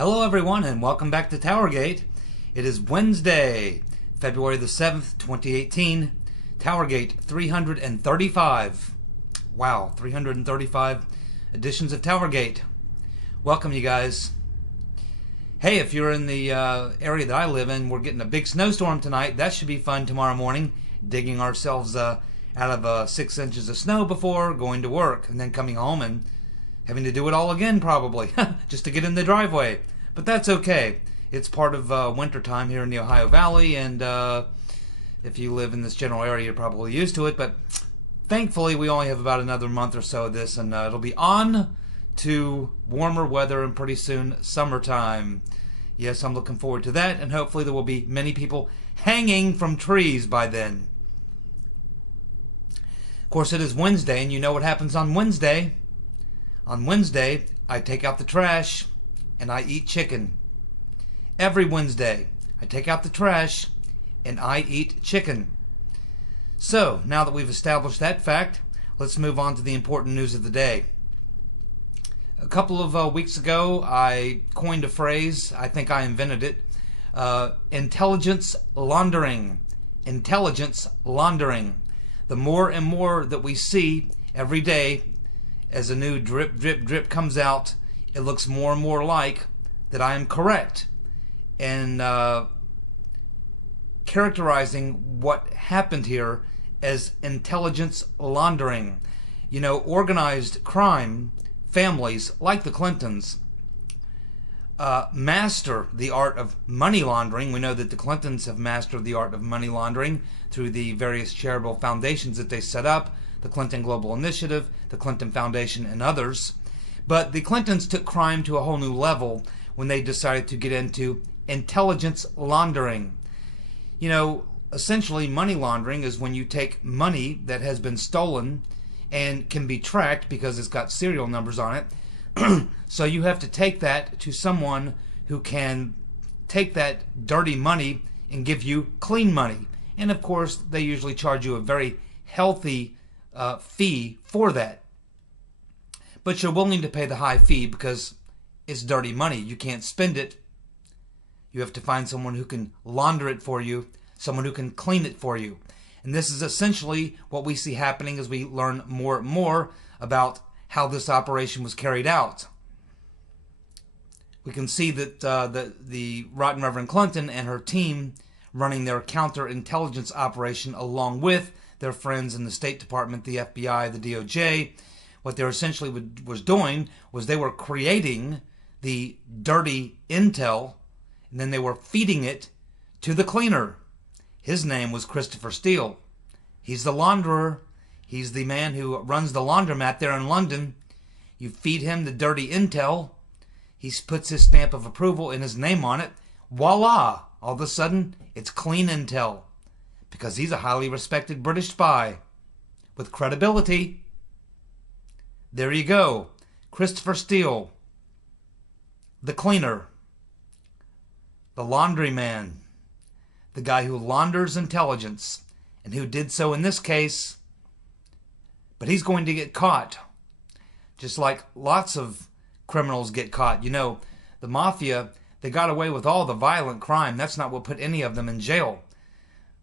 Hello everyone and welcome back to Towergate. It is Wednesday, February the 7th, 2018. Towergate 335. Wow, 335 editions of Towergate. Welcome you guys. Hey, if you're in the area that I live in, we're getting a big snowstorm tonight. That should be fun tomorrow morning. Digging ourselves out of 6 inches of snow before going to work and then coming home and having to do it all again probably just to get in the driveway. But that's okay. It's part of winter time here in the Ohio Valley, and if you live in this general area, you're probably used to it. But thankfully, we only have about another month or so of this, and it'll be on to warmer weather and pretty soon summertime. Yes, I'm looking forward to that, and hopefully there will be many people hanging from trees by then. Of course, it is Wednesday, and you know what happens on Wednesday. On Wednesday, I take out the trash and I eat chicken. Every Wednesday, I take out the trash and I eat chicken. So, now that we've established that fact, let's move on to the important news of the day. A couple of weeks ago, I coined a phrase. I think I invented it. Intelligence laundering. Intelligence laundering. The more and more that we see every day, as a new drip, drip, drip comes out, it looks more and more like that I am correct in characterizing what happened here as intelligence laundering. You know, organized crime families like the Clintons master the art of money laundering. We know that the Clintons have mastered the art of money laundering through the various charitable foundations that they set up, the Clinton Global Initiative, the Clinton Foundation, and others. But the Clintons took crime to a whole new level when they decided to get into intelligence laundering. You know, essentially money laundering is when you take money that has been stolen and can be tracked because it's got serial numbers on it. So you have to take that to someone who can take that dirty money and give you clean money. And of course, they usually charge you a very healthy fee for that. But you're willing to pay the high fee because it's dirty money. You can't spend it. You have to find someone who can launder it for you, someone who can clean it for you. And this is essentially what we see happening as we learn more and more about how this operation was carried out. We can see that the Rotten Reverend Clinton and her team running their counterintelligence operation along with their friends in the State Department, the FBI, the DOJ, what they essentially was doing was they were creating the dirty intel, and then they were feeding it to the cleaner. His name was Christopher Steele. He's the launderer. He's the man who runs the laundromat there in London. You feed him the dirty intel. He puts his stamp of approval and his name on it. Voila! All of a sudden, it's clean intel. Because he's a highly respected British spy. With credibility. There you go. Christopher Steele. The cleaner. The laundryman. The guy who launders intelligence. And who did so in this case. But he's going to get caught. Just like lots of criminals get caught. You know, the mafia, they got away with all the violent crime. That's not what put any of them in jail.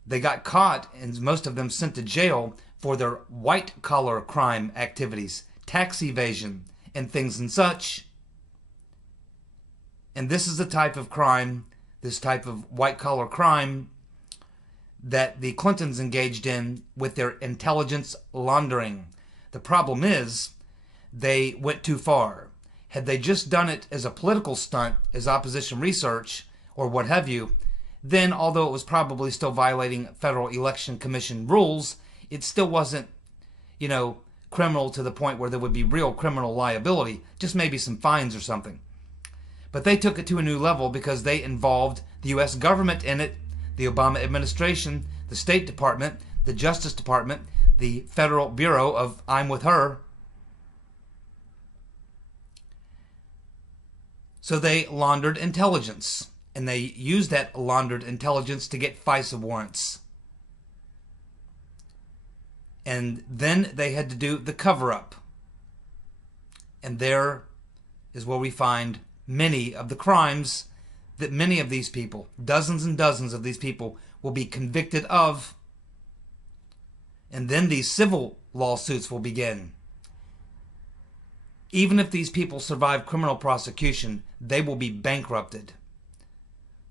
They got caught, and most of them sent to jail for their white-collar crime activities, tax evasion, and things and such. And this is the type of crime, this type of white-collar crime, that the Clintons engaged in with their intelligence laundering. The problem is, they went too far. Had they just done it as a political stunt, as opposition research, or what have you, then, although it was probably still violating Federal Election Commission rules, it still wasn't, you know, criminal to the point where there would be real criminal liability, just maybe some fines or something. But they took it to a new level because they involved the U.S. government in it, the Obama administration, the State Department, the Justice Department, the Federal Bureau of I'm With Her. So they laundered intelligence. And they used that laundered intelligence to get FISA warrants. And then they had to do the cover-up. And there is where we find many of the crimes that many of these people, dozens and dozens of these people, will be convicted of. And then these civil lawsuits will begin. Even if these people survive criminal prosecution, they will be bankrupted.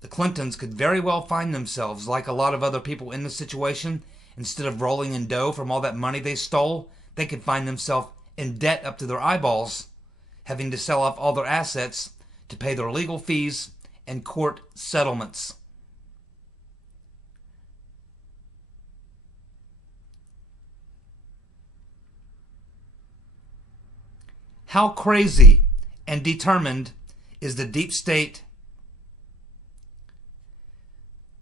The Clintons could very well find themselves, like a lot of other people in this situation, instead of rolling in dough from all that money they stole, they could find themselves in debt up to their eyeballs, having to sell off all their assets to pay their legal fees and court settlements. How crazy and determined is the deep state?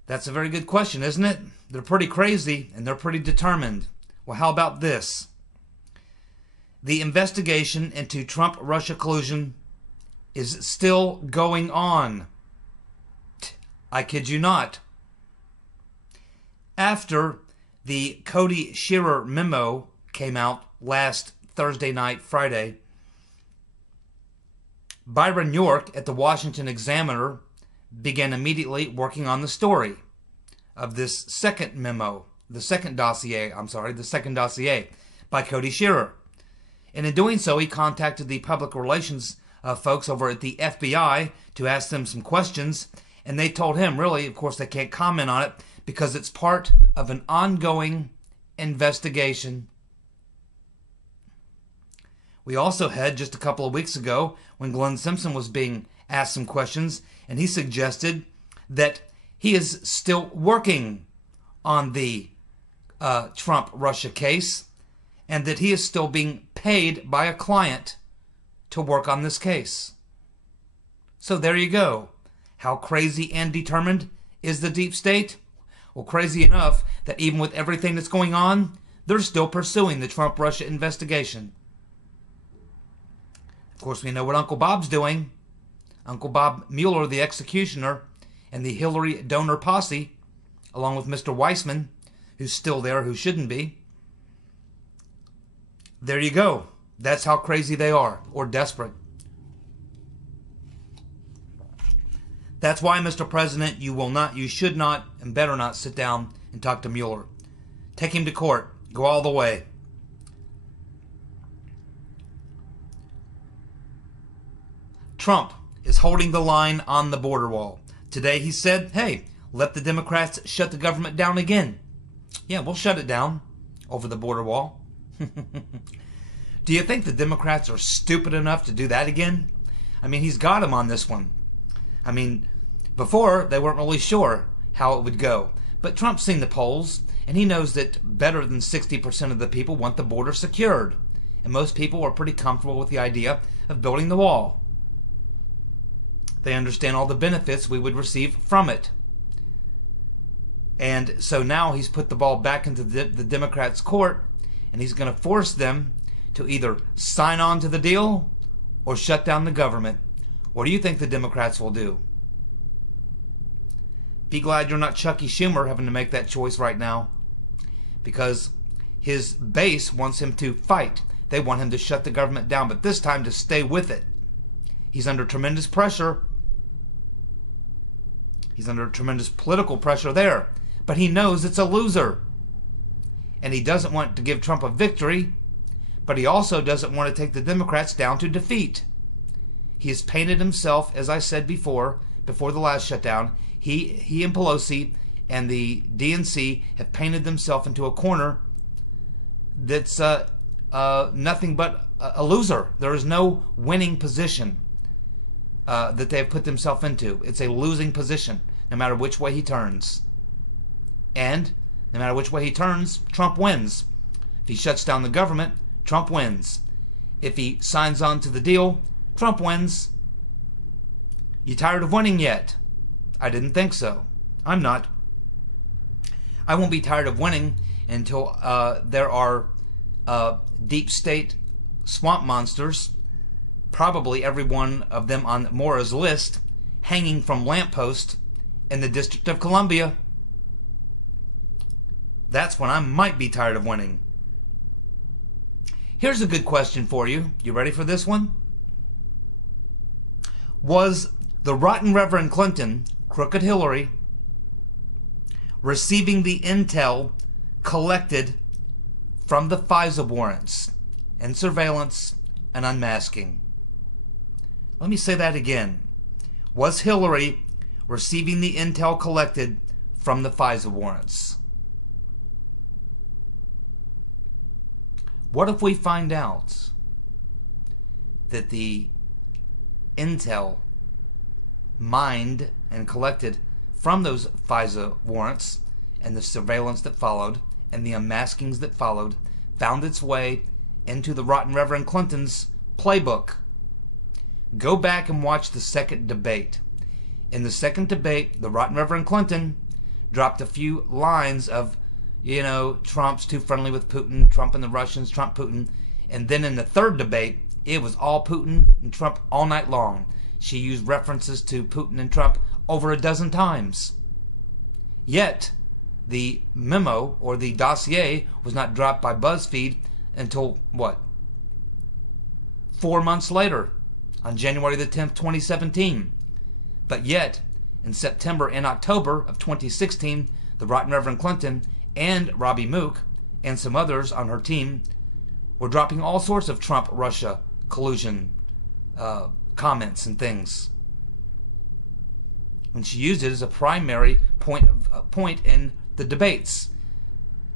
That's a very good question, isn't it? They're pretty crazy and they're pretty determined. Well, how about this? The investigation into Trump-Russia collusion is still going on. I kid you not. After the Cody Shiver memo came out last Thursday night, Friday, Byron York at the Washington Examiner began immediately working on the story of this second memo, the second dossier by Cody Shiver. And in doing so, he contacted the public relations folks over at the FBI to ask them some questions, and they told him, really, of course, they can't comment on it because it's part of an ongoing investigation. We also had, just a couple of weeks ago, when Glenn Simpson was being asked some questions, and he suggested that he is still working on the Trump-Russia case, and that he is still being paid by a client to work on this case. So there you go. How crazy and determined is the deep state? Well, crazy enough that even with everything that's going on, they're still pursuing the Trump-Russia investigation. Of course, we know what Uncle Bob's doing. Uncle Bob Mueller, the executioner, and the Hillary donor posse, along with Mr. Weissman, who's still there, who shouldn't be. There you go. That's how crazy they are, or desperate. That's why, Mr. President, you should not, and better not sit down and talk to Mueller. Take him to court. Go all the way. Trump is holding the line on the border wall. Today he said, hey, let the Democrats shut the government down again. Yeah, we'll shut it down over the border wall. Do you think the Democrats are stupid enough to do that again? I mean, he's got them on this one. I mean, before they weren't really sure how it would go. But Trump's seen the polls, and he knows that better than 60% of the people want the border secured. And most people are pretty comfortable with the idea of building the wall. They understand all the benefits we would receive from it. And so now he's put the ball back into the Democrats' court, and he's going to force them to either sign on to the deal or shut down the government. What do you think the Democrats will do? Be glad you're not Chucky Schumer having to make that choice right now, because his base wants him to fight. They want him to shut the government down, but this time to stay with it. He's under tremendous pressure. He's under tremendous political pressure there, but he knows it's a loser. And he doesn't want to give Trump a victory, but he also doesn't want to take the Democrats down to defeat. He has painted himself, as I said before the last shutdown, he and Pelosi and the DNC have painted themselves into a corner that's nothing but a loser. There is no winning position that they have put themselves into. It's a losing position, no matter which way he turns. And no matter which way he turns, Trump wins. If he shuts down the government, Trump wins. If he signs on to the deal, Trump wins. You tired of winning yet? I didn't think so. I'm not. I won't be tired of winning until there are deep state swamp monsters, probably every one of them on Mora's list, hanging from lampposts in the District of Columbia. That's when I might be tired of winning. Here's a good question for you. You ready for this one? Was the rotten Reverend Clinton, crooked Hillary, receiving the intel collected from the FISA warrants and surveillance and unmasking? Let me say that again. Was Hillary receiving the intel collected from the FISA warrants? What if we find out that the intel mined and collected from those FISA warrants and the surveillance that followed and the unmaskings that followed found its way into the rotten Reverend Clinton's playbook? Go back and watch the second debate. In the second debate, the rotten Reverend Clinton dropped a few lines of, Trump's too friendly with Putin, Trump and the Russians, Trump, Putin. And then in the third debate, it was all Putin and Trump all night long. She used references to Putin and Trump over a dozen times. Yet, the memo or the dossier was not dropped by BuzzFeed until, 4 months later, on January the 10th, 2017. But yet, in September and October of 2016, the rotten Reverend Clinton and Robbie Mook and some others on her team were dropping all sorts of Trump-Russia collusion comments and things. And she used it as a primary point in the debates.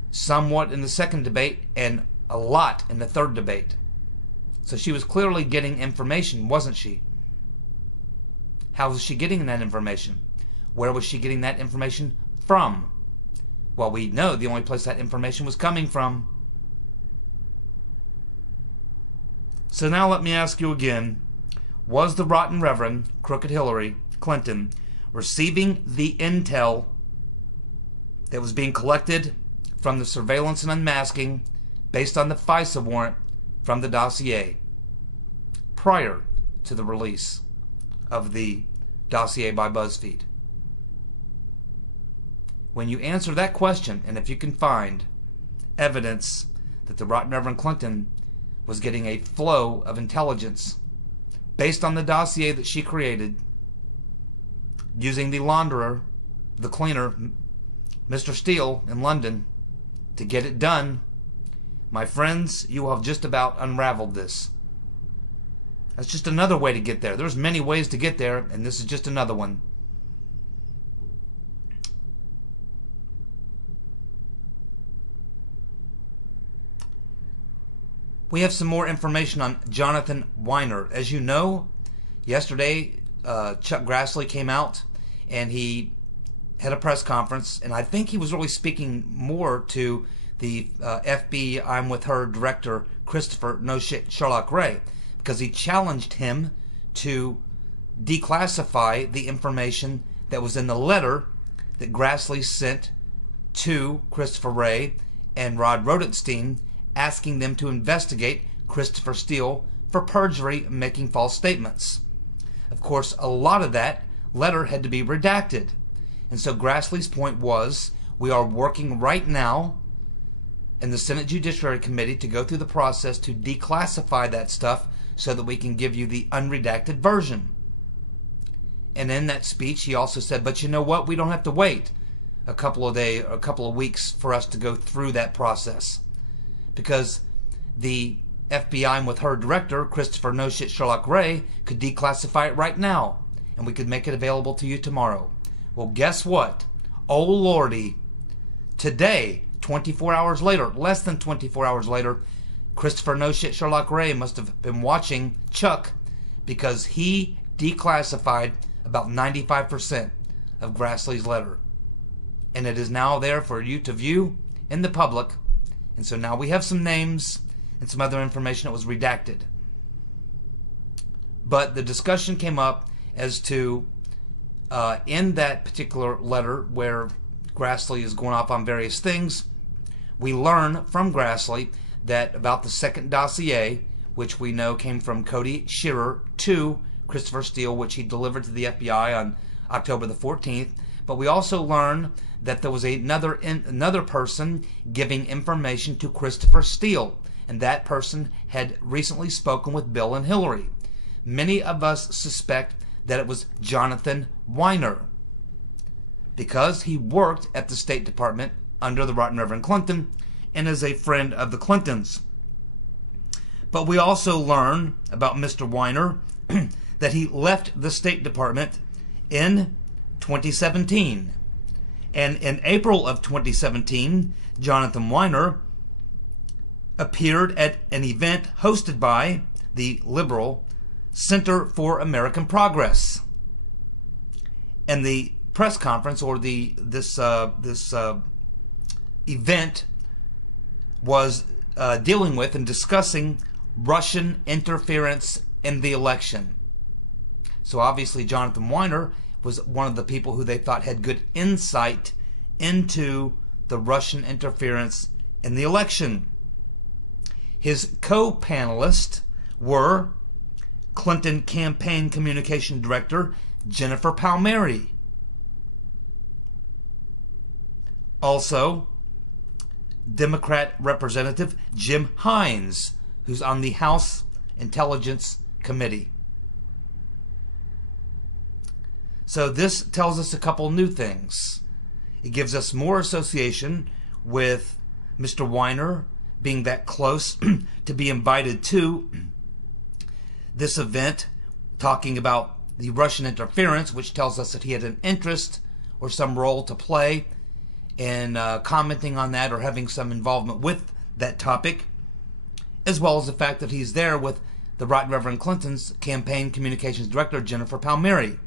Somewhat in the second debate and a lot in the third debate. So she was clearly getting information, wasn't she? How was she getting that information? Where was she getting that information from? Well, we know the only place that information was coming from. So now let me ask you again. Was the rotten Reverend, crooked Hillary Clinton, receiving the intel that was being collected from the surveillance and unmasking based on the FISA warrant from the dossier prior to the release of the dossier by BuzzFeed? When you answer that question, and if you can find evidence that the rotten Reverend Clinton was getting a flow of intelligence based on the dossier that she created, using the launderer, the cleaner, Mr. Steele in London, to get it done, my friends, you will have just about unraveled this. That's just another way to get there. There's many ways to get there, and this is just another one. We have some more information on Jonathan Weiner. As you know, yesterday Chuck Grassley came out and he had a press conference, and I think he was really speaking more to the FBI I'm With Her director, Christopher No Shit Sherlock Ray, because he challenged him to declassify the information that was in the letter that Grassley sent to Christopher Ray and Rod Rodenstein, asking them to investigate Christopher Steele for perjury and making false statements. Of course, a lot of that letter had to be redacted. And so Grassley's point was, we are working right now in the Senate Judiciary Committee to go through the process to declassify that stuff so that we can give you the unredacted version. And in that speech, he also said, but you know what? We don't have to wait a couple of weeks for us to go through that process, because the FBI I'm With Her director, Christopher No Shit Sherlock Ray, could declassify it right now, and we could make it available to you tomorrow. Well, guess what? Oh lordy. Today, 24 hours later, less than 24 hours later, Christopher No Shit Sherlock Ray must have been watching Chuck, because he declassified about 95% of Grassley's letter. And it is now there for you to view in the public. And so now we have some names and some other information that was redacted. But the discussion came up as to, in that particular letter where Grassley is going off on various things, we learn from Grassley that about the second dossier, which we know came from Cody Shiver to Christopher Steele, which he delivered to the FBI on October the 14th. But we also learn that there was another person giving information to Christopher Steele, and that person had recently spoken with Bill and Hillary. Many of us suspect that it was Jonathan Weiner, because he worked at the State Department under the Right Reverend Clinton and is a friend of the Clintons. But we also learn about Mr. Weiner that he left the State Department in 2017. And in April of 2017, Jonathan Weiner appeared at an event hosted by the liberal Center for American Progress. And the press conference, or this event, was dealing with and discussing Russian interference in the election. So obviously Jonathan Weiner was one of the people who they thought had good insight into the Russian interference in the election. His co-panelists were Clinton Campaign Communication Director Jennifer Palmieri. Also, Democrat Representative Jim Hines, who's on the House Intelligence Committee. So this tells us a couple new things. It gives us more association with Mr. Weiner being that close to be invited to this event, talking about the Russian interference, which tells us that he had an interest or some role to play in commenting on that or having some involvement with that topic, as well as the fact that he's there with the Right Reverend Clinton's Campaign Communications Director, Jennifer Palmieri,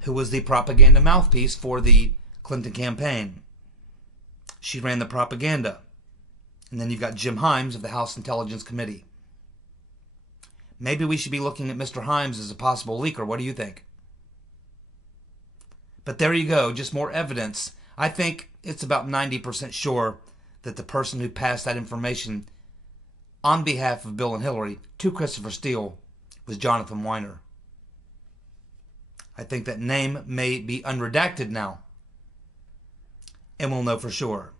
who was the propaganda mouthpiece for the Clinton campaign. She ran the propaganda. And then you've got Jim Himes of the House Intelligence Committee. Maybe we should be looking at Mr. Himes as a possible leaker. What do you think? But there you go, just more evidence. I think it's about 90% sure that the person who passed that information on behalf of Bill and Hillary to Christopher Steele was Jonathan Weiner. I think that name may be unredacted now, and we'll know for sure.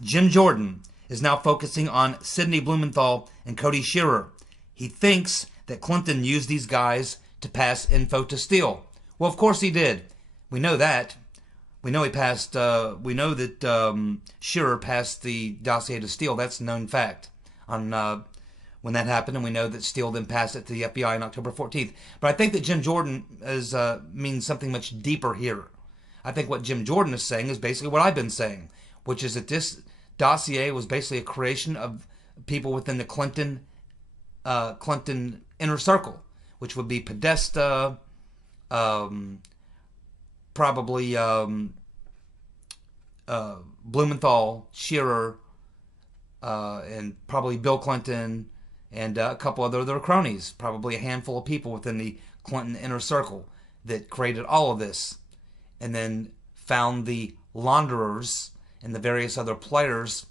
Jim Jordan is now focusing on Sidney Blumenthal and Cody Shiver. He thinks that Clinton used these guys to pass info to Steele. Well, of course he did. We know that. We know he passed. We know that Shiver passed the dossier to Steele. That's a known fact on when that happened, and we know that Steele then passed it to the FBI on October 14th. But I think that Jim Jordan means something much deeper here. I think what Jim Jordan is saying is basically what I've been saying, which is that this dossier was basically a creation of people within the Clinton inner circle, which would be Podesta, probably Blumenthal, Shearer, and probably Bill Clinton, and a couple other their cronies, probably a handful of people within the Clinton inner circle that created all of this, and then found the launderers and the various other players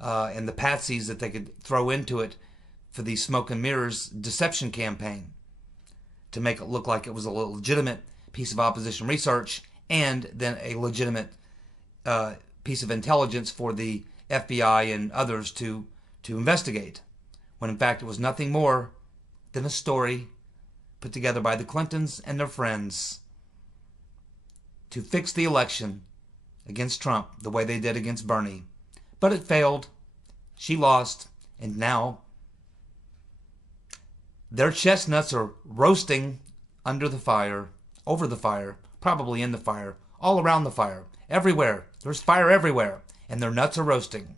and the patsies that they could throw into it for the smoke and mirrors deception campaign to make it look like it was a legitimate piece of opposition research and then a legitimate piece of intelligence for the FBI and others to investigate, when in fact it was nothing more than a story put together by the Clintons and their friends to fix the election against Trump the way they did against Bernie. But it failed. She lost. And now their chestnuts are roasting under the fire, over the fire, probably in the fire, all around the fire, everywhere. There's fire everywhere. And their nuts are roasting.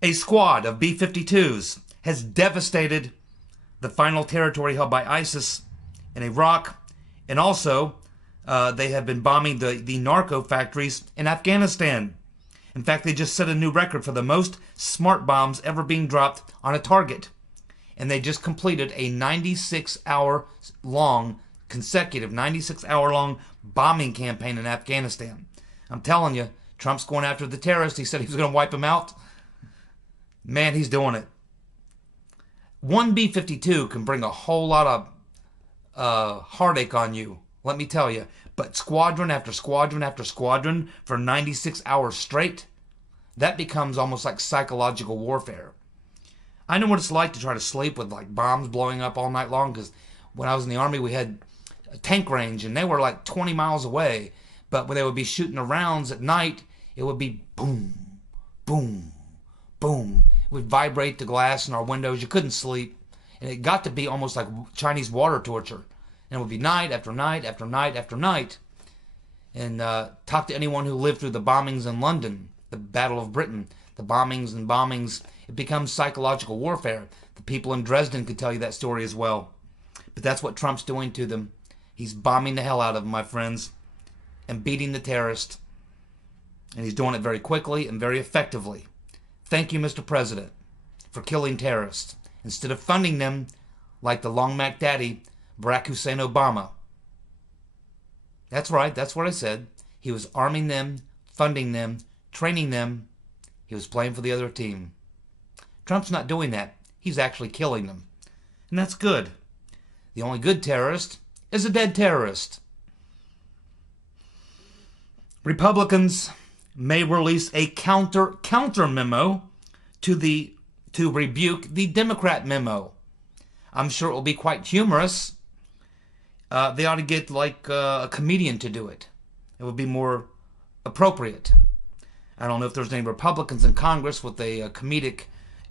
A squad of B-52s has devastated the final territory held by ISIS in Iraq, and also they have been bombing the narco factories in Afghanistan. In fact, they just set a new record for the most smart bombs ever being dropped on a target. And they just completed a 96-hour-long, consecutive 96-hour-long bombing campaign in Afghanistan. I'm telling you, Trump's going after the terrorists. He said he was going to wipe them out. Man, he's doing it. One B-52 can bring a whole lot of heartache on you, let me tell you. But squadron after squadron after squadron for 96 hours straight, that becomes almost like psychological warfare. I know what it's like to try to sleep with like bombs blowing up all night long, because when I was in the Army, we had a tank range, and they were like 20 miles away. But when they would be shooting the rounds at night, it would be boom, boom, boom. It would vibrate the glass in our windows. You couldn't sleep. And it got to be almost like Chinese water torture. And it would be night after night after night after night. And talk to anyone who lived through the bombings in London, the Battle of Britain, the bombings and bombings. It becomes psychological warfare. The people in Dresden could tell you that story as well. But that's what Trump's doing to them. He's bombing the hell out of them, my friends, and beating the terrorists. And he's doing it very quickly and very effectively. Thank you, Mr. President, for killing terrorists, instead of funding them like the Long Mac Daddy, Barack Hussein Obama. That's right, that's what I said. He was arming them, funding them, training them. He was playing for the other team. Trump's not doing that. He's actually killing them. And that's good. The only good terrorist is a dead terrorist. Republicans may release a counter memo to rebuke the Democrat memo. I'm sure it will be quite humorous. They ought to get like a comedian to do it. It would be more appropriate. I don't know if there's any Republicans in Congress with a comedic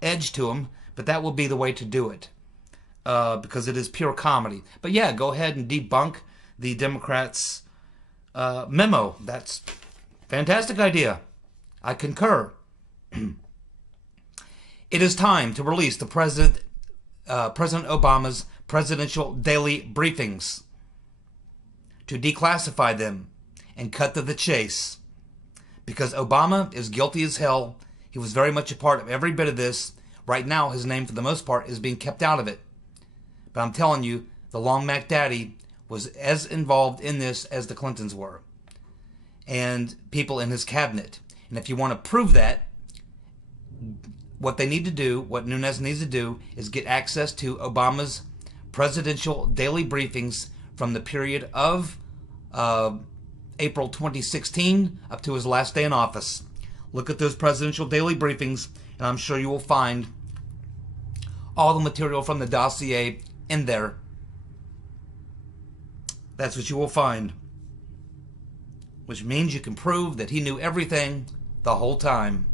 edge to them, but that will be the way to do it, because it is pure comedy. But yeah, go ahead and debunk the Democrats' memo. That's a fantastic idea. I concur. It is time to release the President Obama's presidential daily briefings, to declassify them and cut to the chase. Because Obama is guilty as hell. He was very much a part of every bit of this. Right now, his name, for the most part, is being kept out of it. But I'm telling you, the Long Mac Daddy was as involved in this as the Clintons were. And people in his cabinet. And if you want to prove that, what they need to do, what Nunes needs to do, is get access to Obama's presidential daily briefings from the period of April 2016 up to his last day in office. Look at those presidential daily briefings, and I'm sure you will find all the material from the dossier in there. That's what you will find. Which means you can prove that he knew everything the whole time.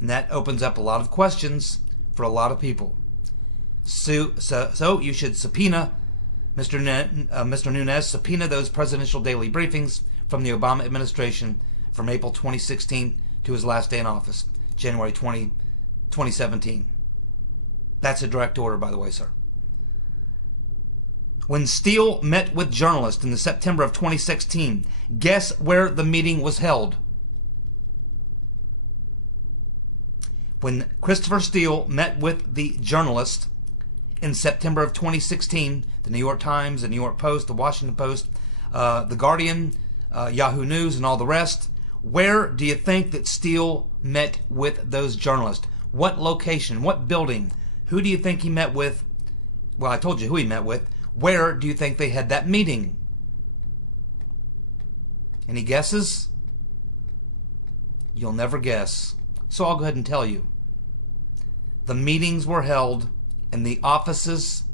And that opens up a lot of questions for a lot of people. So you should subpoena Mr. Nunes, subpoena those presidential daily briefings from the Obama administration from April 2016 to his last day in office, January 2017. That's a direct order, by the way, sir. When Steele met with journalists in the September of 2016, guess where the meeting was held? When Christopher Steele met with the journalist in September of 2016, the New York Times, the New York Post, the Washington Post, the Guardian, Yahoo News, and all the rest, where do you think that Steele met with those journalists? What location? What building? Who do you think he met with? Well, I told you who he met with. Where do you think they had that meeting? Any guesses? You'll never guess. So I'll go ahead and tell you. The meetings were held in the offices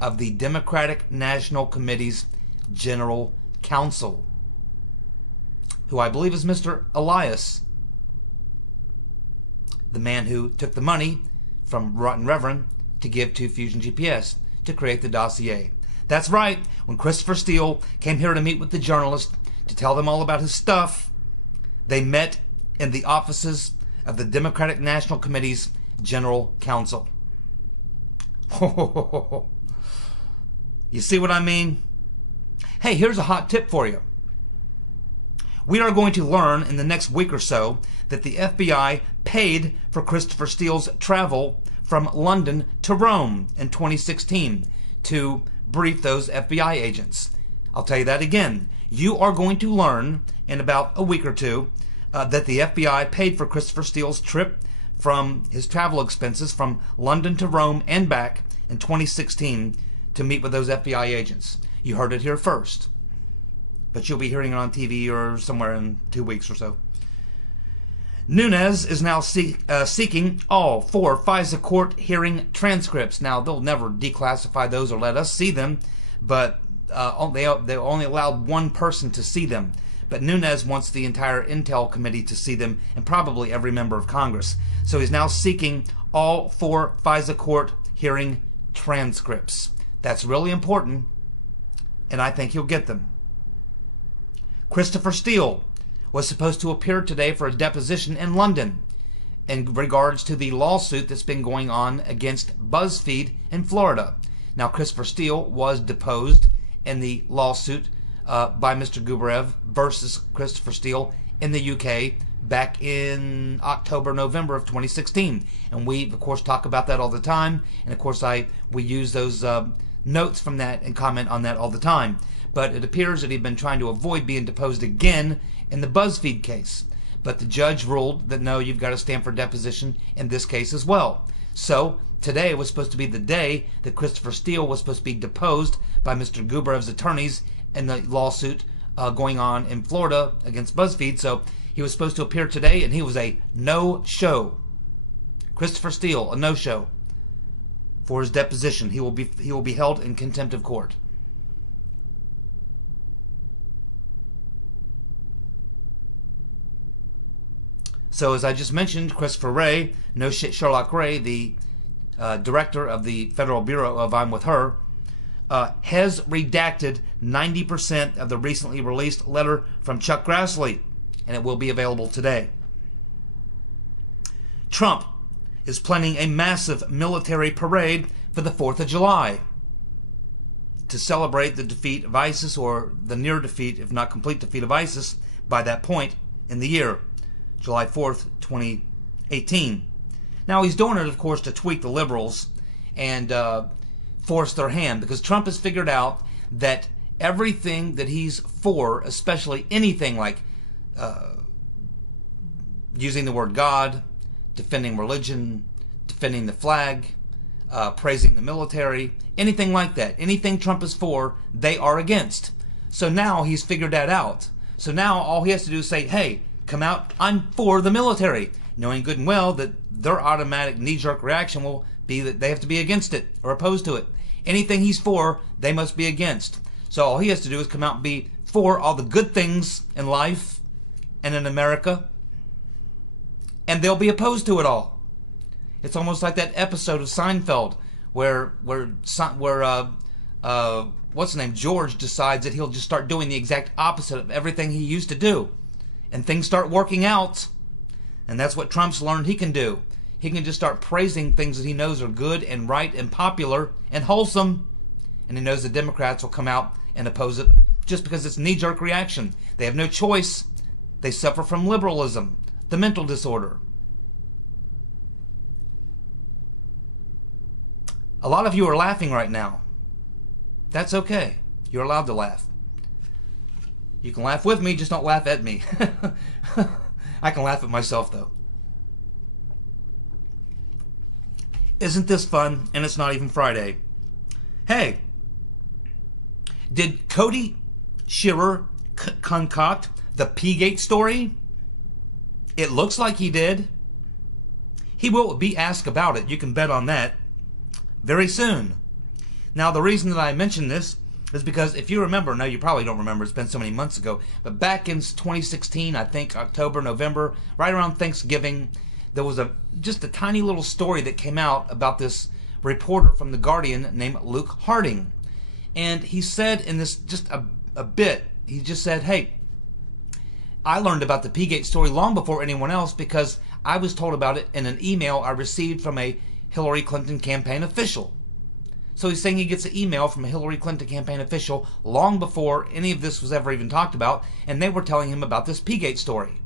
of the Democratic National Committee's General Counsel, who I believe is Mr. Elias, the man who took the money from Rotten Reverend to give to Fusion GPS to create the dossier. That's right, when Christopher Steele came here to meet with the journalist to tell them all about his stuff, they met in the offices of the Democratic National Committee's General Counsel. You see what I mean? Hey, here's a hot tip for you. We are going to learn in the next week or so that the FBI paid for Christopher Steele's travel from London to Rome in 2016 to brief those FBI agents. I'll tell you that again. You are going to learn in about a week or two that the FBI paid for Christopher Steele's trip from his travel expenses from London to Rome and back in 2016 to meet with those FBI agents. You heard it here first. But you'll be hearing it on TV or somewhere in 2 weeks or so. Nunes is now seeking all 4 FISA court hearing transcripts. Now, they'll never declassify those or let us see them, but they only allowed one person to see them. But Nunes wants the entire Intel Committee to see them, and probably every member of Congress. So he's now seeking all 4 FISA court hearing transcripts. That's really important, and I think he'll get them. Christopher Steele was supposed to appear today for a deposition in London in regards to the lawsuit that's been going on against BuzzFeed in Florida. Now, Christopher Steele was deposed in the lawsuit by Mr. Gubarev versus Christopher Steele in the UK back in October, November of 2016. And we, of course, talk about that all the time. And, of course, we use those notes from that and comment on that all the time. But it appears that he'd been trying to avoid being deposed again in the BuzzFeed case. But the judge ruled that, no, you've got to stand for deposition in this case as well. So today was supposed to be the day that Christopher Steele was supposed to be deposed by Mr. Gubarev's attorneys in the lawsuit going on in Florida against BuzzFeed. So he was supposed to appear today, and he was a no-show. Christopher Steele, a no-show for his deposition. He will be held in contempt of court. So as I just mentioned, Christopher Wray, no shit Sherlock Wray, the director of the Federal Bureau of I'm With Her, has redacted 90% of the recently released letter from Chuck Grassley, and it will be available today. Trump is planning a massive military parade for the 4th of July to celebrate the defeat of ISIS, or the near defeat, if not complete defeat of ISIS, by that point in the year, July 4th, 2018. Now, he's doing it, of course, to tweak the liberals and force their hand, because Trump has figured out that everything that he's for, especially anything like using the word God, defending religion, defending the flag, praising the military, anything like that, anything Trump is for, they are against. So now he's figured that out. So now all he has to do is say, hey, come out, I'm for the military, knowing good and well that their automatic knee-jerk reaction will be that they have to be against it or opposed to it. Anything he's for, they must be against. So all he has to do is come out and be for all the good things in life and in America, and they'll be opposed to it all. It's almost like that episode of Seinfeld where what's his name, George, decides that he'll just start doing the exact opposite of everything he used to do, and things start working out. And that's what Trump's learned he can do. He can just start praising things that he knows are good and right and popular and wholesome, and he knows the Democrats will come out and oppose it just because it's knee-jerk reaction. They have no choice. They suffer from liberalism, the mental disorder. A lot of you are laughing right now. That's okay. You're allowed to laugh. You can laugh with me, just don't laugh at me. I can laugh at myself, though. Isn't this fun? And it's not even Friday. Hey, did Cody Shiver concoct the P-Gate story? It looks like he did. He will be asked about it. You can bet on that very soon. Now, the reason that I mention this is because if you remember, no, you probably don't remember, it's been so many months ago, but back in 2016, I think October, November, right around Thanksgiving, there was just a tiny little story that came out about this reporter from The Guardian named Luke Harding. And he said in this, just a bit, he just said, hey, I learned about the P-Gate story long before anyone else because I was told about it in an email I received from a Hillary Clinton campaign official. So he's saying he gets an email from a Hillary Clinton campaign official long before any of this was ever even talked about, and they were telling him about this P-Gate story.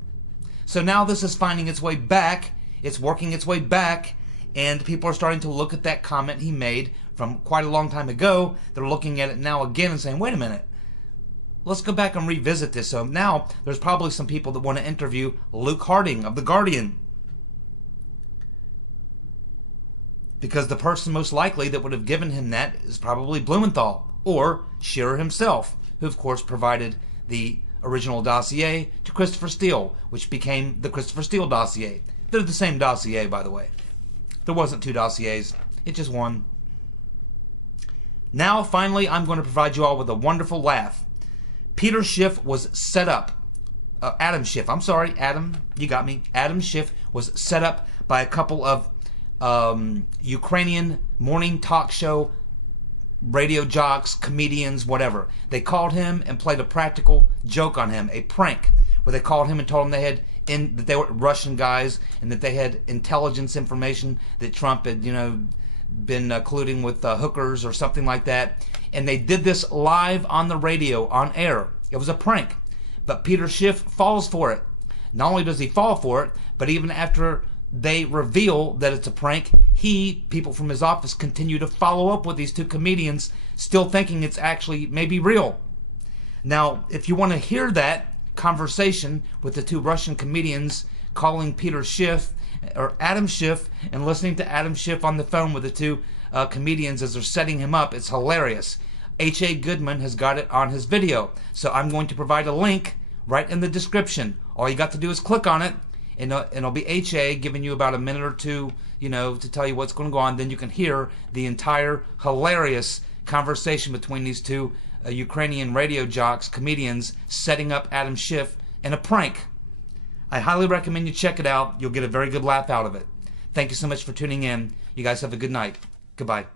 So now this is finding its way back, it's working its way back, and people are starting to look at that comment he made from quite a long time ago. They're looking at it now again and saying, wait a minute, let's go back and revisit this. So now there's probably some people that want to interview Luke Harding of The Guardian, because the person most likely that would have given him that is probably Blumenthal or Shearer himself, who of course provided the original dossier to Christopher Steele, which became the Christopher Steele dossier. They're the same dossier, by the way. There wasn't two dossiers. It's just one. Now, finally, I'm going to provide you all with a wonderful laugh. Peter Schiff was set up. Adam Schiff. I'm sorry, Adam. You got me. Adam Schiff was set up by a couple of Ukrainian morning talk show radio jocks, comedians, whatever. They called him and played a practical joke on him, a prank, where they called him and told him that they were Russian guys and that they had intelligence information that Trump had, been colluding with hookers or something like that. And they did this live on the radio, on air. It was a prank. But Peter Schiff falls for it. Not only does he fall for it, but even after they reveal that it's a prank, people from his office continue to follow up with these two comedians, still thinking it's actually maybe real. Now, if you want to hear that conversation with the two Russian comedians calling Peter Schiff, or Adam Schiff, and listening to Adam Schiff on the phone with the two comedians as they're setting him up, it's hilarious. H.A. Goodman has got it on his video. So I'm going to provide a link right in the description. All you got to do is click on it, and it'll be H.A. giving you about a minute or two, to tell you what's going to go on. Then you can hear the entire hilarious conversation between these two Ukrainian radio jocks, comedians, setting up Adam Schiff in a prank. I highly recommend you check it out. You'll get a very good laugh out of it. Thank you so much for tuning in. You guys have a good night. Goodbye.